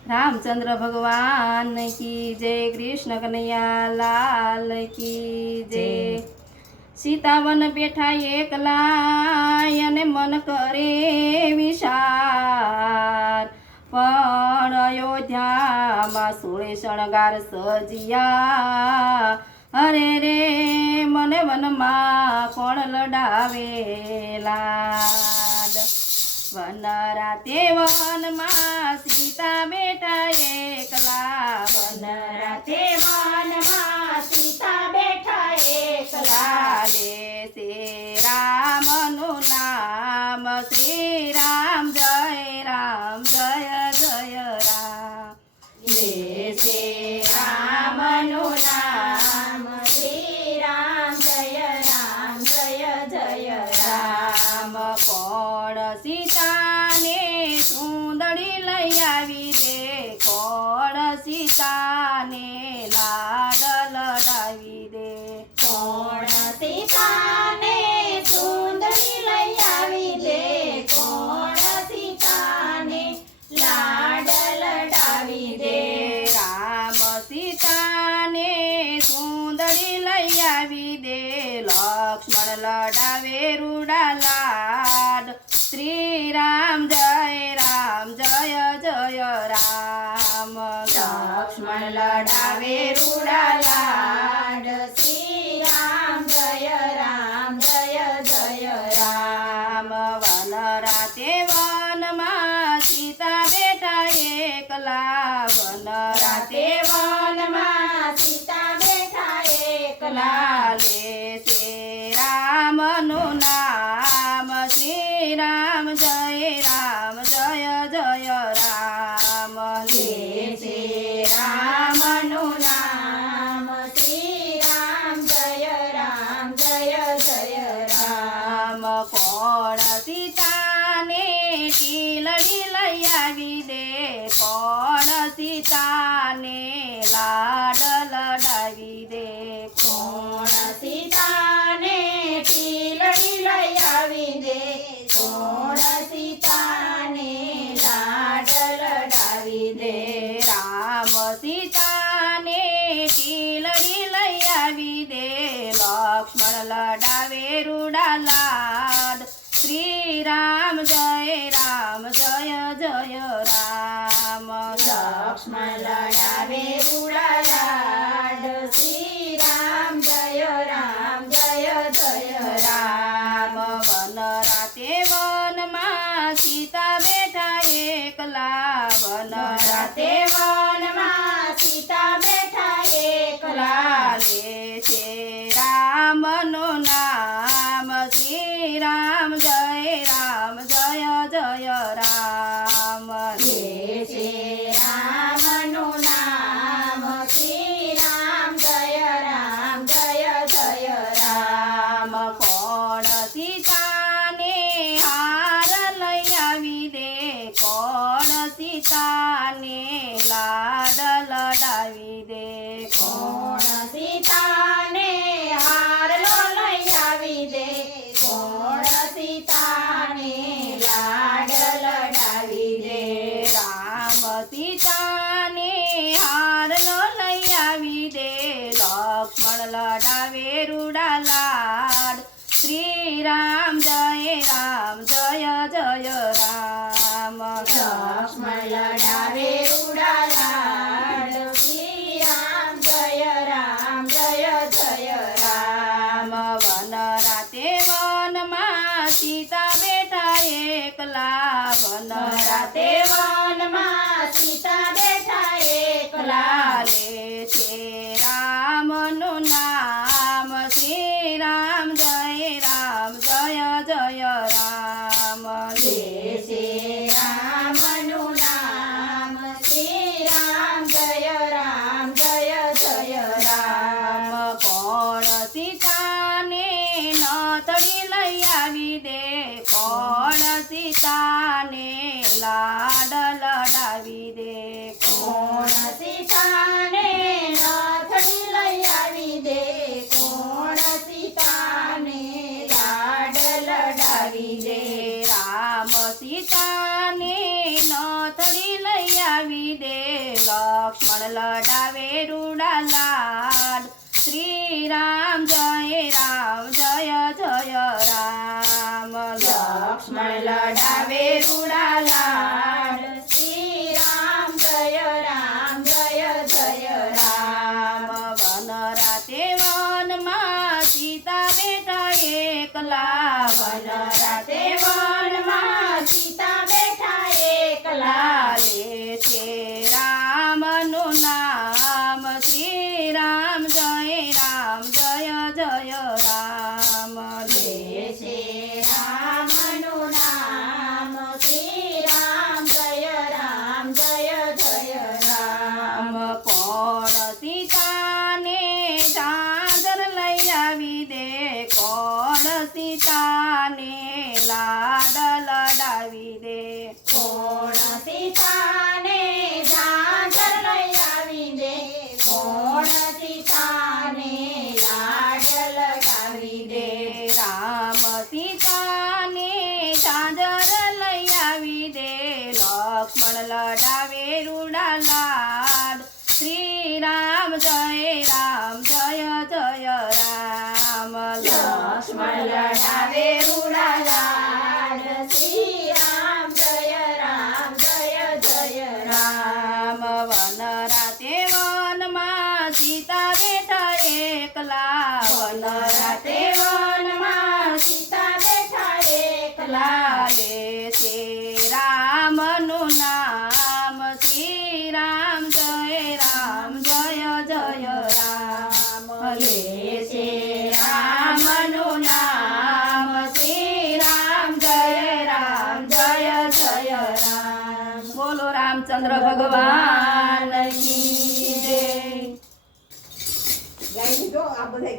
रामचंद्र भगवान की जय, कृष्ण कन्हैया लाल की जय। सीतावन बेठा एकला अने मन करे विशाल, पण अयोध्यामां 16 शणगार सजिया। अरे रे मने वनमा कोण लडावेला, वन राते वनमा सीता बेटा एकला, वन राते वनमा सीता बेटा एकला। ले से रामनु नाम श्री राम जय राम जय जय राम। ले से रामनु नाम श्री राम जय राम जय जय राम। कोण सीताने सुंदरी लई आवी दे, कोण सीताने लाड लडावी दे, कोण सीताने सुंदरी लई आवी दे, कोण सीताने लाड लडावी दे। राम सीताने सुंदरी लई आवी दे, लक्ष्मण लडावे रूडा लाड। श्री राम जय जय राम, लक्ष्मण लडावे रूडा लाड। श्री राम जय जय राम। वन राते वनमा सीता बेटा एकला, वन राते वनमा सीता बेटा एकला। ले से रामनु नाम श्री राम जय जय राम। ले से रामनु नाम श्री राम जय जय राम। कोण सीताने टीलड़ी लई आवी दे, कोण सीताने लाड लडावी दे, कोण सीताने टीलड़ी लई आवी दे, कोण सीताने लाड लडावी दे। राम सीताने टीलड़ी लई आवी दे, लक्ष्मण लडावे रूडा लाड। श्री राम जय जय राम, लक्ष्मण लडावे रूडा लाड। श्री राम जय जय राम। वन राते वनमा सीता बेटा एकला, वन राते वनमा सीता बेटा एकला। ले से रामनु नाम श्री राम जय जय राम। ले से रामनु नाम श्री राम जय जय राम। कोण सीताने हार लई आवी दे, कोण सीताने लाड लडावी दे, कोण सीताने हार लई आवी दे, कोण सीताने लाड लडावी दे। राम सीताने हार लई आवी दे, लक्ष्मण लडावे रूडा लाड। श्री राम जय जय राम, लक्ष्मण लडावे रूडा लाड। श्री राम जय जय राम। वन राते वनमा सीता बेटा एकला, वन राते वनमा सीता बेटा एकला। ले से रामनु नाम श्री राम जय जय राम। ले से रामनु नाम श्री राम जय जय राम। कोण सीताने नथड़ी लई आवी दे, कोण सीताने लाड लडावी दे, कोण सीताने नथड़ी लई आवी दे, कोण सीताने लाड लडावी दे। राम सीताने नथड़ी लई आवी दे, લક્ષ્મણ લડાવે રૂડા લાડ શ્રી રામ જય રામ જય જય રામ લક્ષ્મણ લડાવે રૂડા લાડ શ્રી રામ જય રામ જય જય રામ વન રાતે વનમાં સીતા બેઠા એકલા વન રાતે વનમાં સીતા બેઠા એકલા લે છે રામનું નામ શ્રી રામ જય રામ જય જય રામ લે છે રામનું નામ શ્રી રામ જય રામ જય જય રામ કોણ સીતાને ઝાંઝર લઈ આવી દે કોણ સીતાને લાડ લડાવી દે કોણ સીતાને ઝાંઝર લઈ આવી દે કોણ સીતાને લાડ લડાવી દે રામ સીતાને ઝાંઝર લઈ આવી દે લક્ષ્મણ લડાવે રૂડા લાડ શ્રી રામ જય રામ જય જય રામ લક્ષ્મણ લડાવે રૂડા લાડ શ્રી રામ જય રામ જય જય રામ વન રાતે વનમાં સીતા બેઠા એકલા વન રાતે વનમાં સીતા બેઠા એકલા લે છે રામનું નામ શ્રી રામ જય રામ જય જય રામ લે છે રામનું નામ શ્રી રામ જય રામ જય જય રામ બોલો રામચંદ્ર ભગવાન કી જય ગાઈ દીધો આ બધા